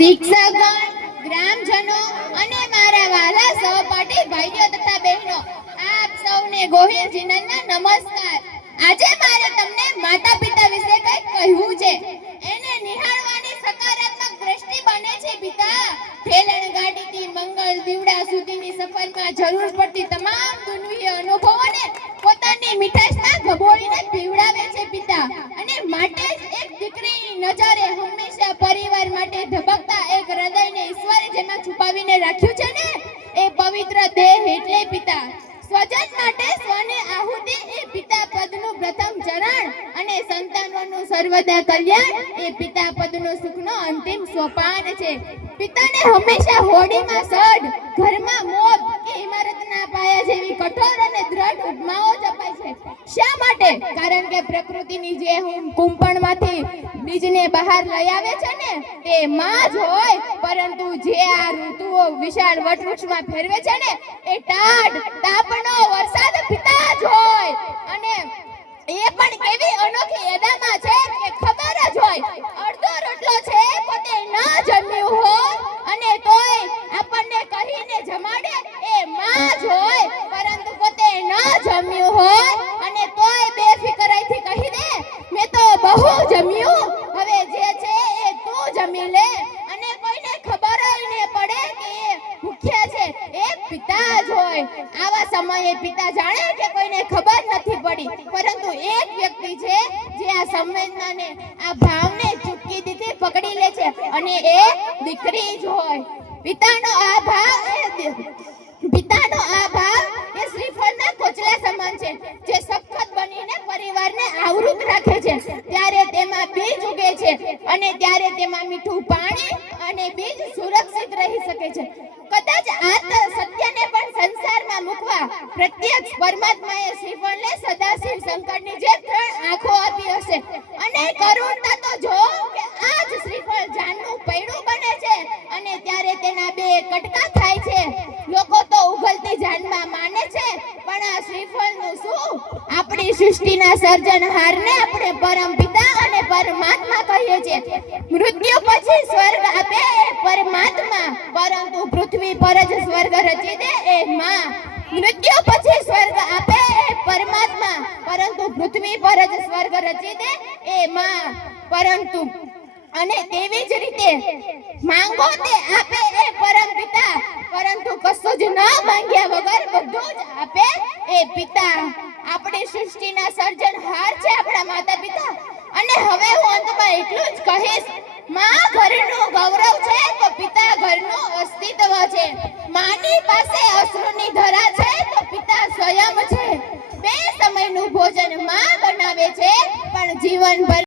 શિક્ષકગણ ગ્રામજનો અને મારા વાલા સહપાઠી ભાઈઓ તથા બહેનો, આપ સૌને ગોહિલ જીનલના નમસ્કાર. આજે મારે તમને માતા પિતા વિશે કંઈક કહેવું છે. એને નિહાળવાની સકારાત્મક દ્રષ્ટિ બને છે પિતા. ઠેલણ ગાડીથી મંગળ દીવડા સુધીની સફરમાં જરૂર પડતી તમામ દુનિયા અનુભવોને પોતાની મીઠાશના ભગોળીને પીવડાવે છે પિતા. અને માટે એક દીકરીની નજરે હંમેશા પરિવાર જેમાં છુપાવીને રાખ્યું છે ને? એ પવિત્ર દેહ એટલે પિતા. સ્વજન માટે સ્વને આહુતિ, એ પિતા પદનું પ્રથમ ચરણ અને સંતાનોનું સર્વદા કલ્યાણ, એ પિતા પદનું સુખનો અંતિમ સોપાન છે. પિતાને હંમેશા હોડીમાં સડ ઘરમાં મોત માટે કારણ કે પ્રકૃતિની જે કુંપણમાંથી બીજને બહાર લઈ આવે છે ને, તે માં જ હોય. પરંતુ જે આ ઋતુઓ વિશાળ વટવૃક્ષમાં ફેરવે છે ને, એ ટાઢ, તાપનો વરસાદ પિતા જ હોય. અને એ પણ કેવી અનોખી અદામાં છે કે ખબર જ હોય અડધો રોટલો છે પોતે ન જમ્યું હોય અને તોય આપણને કહીને જમાડે એ માં જ હોય પરંતુ પોતે ન જમ્યું હોય અને તોય બેફિકરાઈથી કહી દે મેં તો બહુ જમ્યું હવે જે છે એ લે અને કોઈને ખબર ન પડે કે એ ભૂખ્યા છે. એ પિતા જ હોય. આવા સમયે પિતા જાણે કે કોઈને ખબર નથી પડી. પરંતુ એક વ્યક્તિ છે જે આ સંવેદનાને, આ ભાવને ચૂકી દીધી, પકડી લે છે અને એ દીકરી જ હોય. પિતાનો આ ભાવ પિતાનો આ ભાવ એ શ્રીફળના કોચલા સમાન છે. જે પરિવારને આવૃત રાખે છે. ત્યારે તેમાં બીજ ઉગે છે અને ત્યારે તેમાં મીઠું પાણી અને બીજ સુરક્ષિત રહી શકે છે. કદાચ આ સત્યને પણ સંસારમાં મૂકવા પ્રત્યક્ષ પરમાત્માએ શ્રીફળને સદાશિવ શંકરની જે ત્રણ આંખો આપી હશે. અને કરુણતા તો જો કે આ જ શ્રીફળ જાનનું પૈડું બને છે અને ત્યારે તેના બે કટકા થાય છે લોકો તો ઉગલતી જાનમાં માને છે પણ આ શ્રીફળનું શું આપણી સૃષ્ટિના સર્જનહારને આપણે પરમ પિતા અને પરમાત્મા કહીએ છીએ. મૃત્યુ પછી સ્વર્ગ આપે એ પરમાત્મા, પરંતુ પૃથ્વી પર જ સ્વર્ગ રચી દે એ માં. મૃત્યુ પછી સ્વર્ગ આપે એ પરમાત્મા, પરંતુ પૃથ્વી પર જ સ્વર્ગ રચી દે એ માં. પરંતુ, અને તેવી જ રીતે માંગો તે આપે એ પરમ પિતા, પરંતુ કશું જ ન માંગ્યા વગર બધું જ આપે એ પિતા. આપણી સૃષ્ટિના સર્જન હાર છે આપણા માતા પિતા અને હવે હું અંતમાં એટલું જ કહીશ, માં ઘરનું ગૌરવ છે તો પિતા ઘરનું અસ્તિત્વ છે. માની પાસે અશ્રુની ધરા છે તો પિતા સ્વયં છે. બે સમયનું ભોજનમાં બનાવે છે, પણ જીવનભર